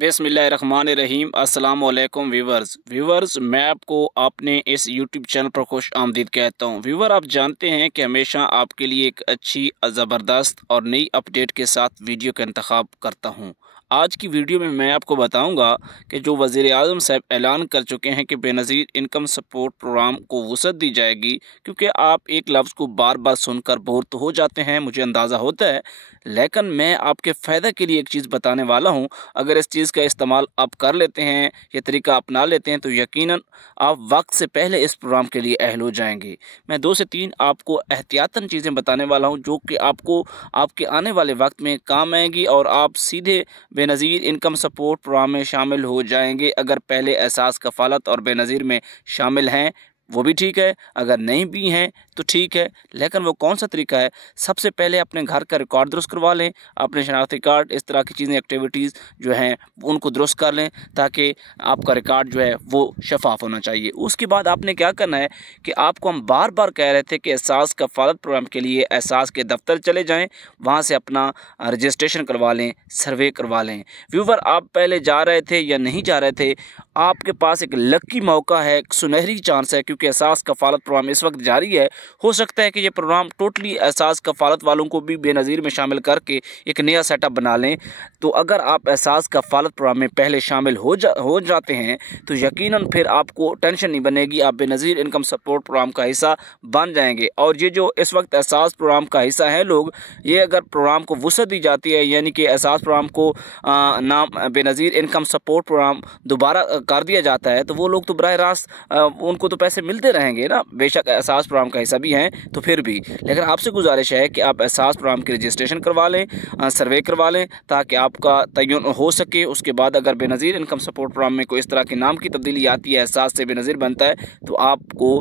बिस्मिल्लाहिर्रहमानिर्रहीम। अस्सलाम वालेकुम व्यूवर्स, मैं आपको अपने इस यूट्यूब चैनल पर खुश आमदीद कहता हूँ। व्यूवर, आप जानते हैं कि हमेशा आपके लिए एक अच्छी, ज़बरदस्त और नई अपडेट के साथ वीडियो का इंतखाब करता हूँ। आज की वीडियो में मैं आपको बताऊंगा कि जो वज़ीर-ए-आज़म साहब ऐलान कर चुके हैं कि बेनज़ीर इनकम सपोर्ट प्रोग्राम को वुसअत दी जाएगी, क्योंकि आप एक लफ्ज़ को बार बार सुनकर बोर तो हो जाते हैं, मुझे अंदाज़ा होता है, लेकिन मैं आपके फ़ायदा के लिए एक चीज़ बताने वाला हूँ। अगर इस चीज़ का इस्तेमाल आप कर लेते हैं, ये तरीका अपना लेते हैं, तो यकीनन आप वक्त से पहले इस प्रोग्राम के लिए अहल हो जाएंगे। मैं 2 से 3 आपको एहतियातन चीज़ें बताने वाला हूँ, जो कि आपको आपके आने वाले वक्त में काम आएंगी और आप सीधे बेनज़ीर इनकम सपोर्ट प्रोग्राम में शामिल हो जाएंगे। अगर पहले एहसास कफ़ालत और बेनज़ीर में शामिल हैं वो भी ठीक है, अगर नहीं भी हैं तो ठीक है, लेकिन वो कौन सा तरीका है? सबसे पहले अपने घर का रिकॉर्ड दुरुस्त करवा लें, अपने शनाख्ती कार्ड, इस तरह की चीज़ें, एक्टिविटीज़ जो हैं उनको दुरुस्त कर लें, ताकि आपका रिकॉर्ड जो है वो शफाफ होना चाहिए। उसके बाद आपने क्या करना है कि आपको हम बार बार कह रहे थे कि एहसास कफ़ालत प्रोग्राम के लिए एहसास के दफ्तर चले जाएँ, वहाँ से अपना रजिस्ट्रेशन करवा लें, सर्वे करवा लें। व्यूवर, आप पहले जा रहे थे या नहीं जा रहे थे, आपके पास एक लकी मौका है, एक सुनहरी चांस है, क्योंकि एहसास कफ़ालत प्रोग्राम इस वक्त जारी है। हो सकता है कि ये प्रोग्राम टोटली एहसास कफ़ालत वालों को भी बेनज़ीर में शामिल करके एक नया सेटअप बना लें। तो अगर आप एहसास कफ़ालत प्रोग्राम में पहले शामिल हो जाते हैं तो यकीनन फिर आपको टेंशन नहीं बनेगी, आप बेनज़ीर इनकम सपोर्ट प्रोग्राम का हिस्सा बन जाएंगे। और ये जो इस वक्त एहसास प्रोग्राम का हिस्सा है लोग, ये अगर प्रोग्राम को वुसअत दी जाती है, यानी कि एहसास प्रोग्राम को नाम बेनज़ीर इनकम सपोर्ट प्रोग्राम दोबारा कर दिया जाता है, तो वो लोग तो बराह रास्त उनको तो पैसे मिलते रहेंगे ना, बेशक एहसास प्रोग्राम का हिस्सा भी हैं तो फिर भी। लेकिन आपसे गुजारिश है कि आप एहसास प्रोग्राम की रजिस्ट्रेशन करवा लें, सर्वे करवा लें, ताकि आपका तयन हो सके। उसके बाद अगर बेनज़ीर इनकम सपोर्ट प्रोग्राम में कोई इस तरह के नाम की तब्दीली आती है, एहसास से बेनज़ीर बनता है, तो आपको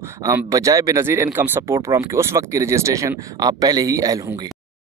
बजाय बेनज़ीर इनकम सपोर्ट प्रोग्राम के उस वक्त की रजिस्ट्रेशन आप पहले ही अहल होंगे।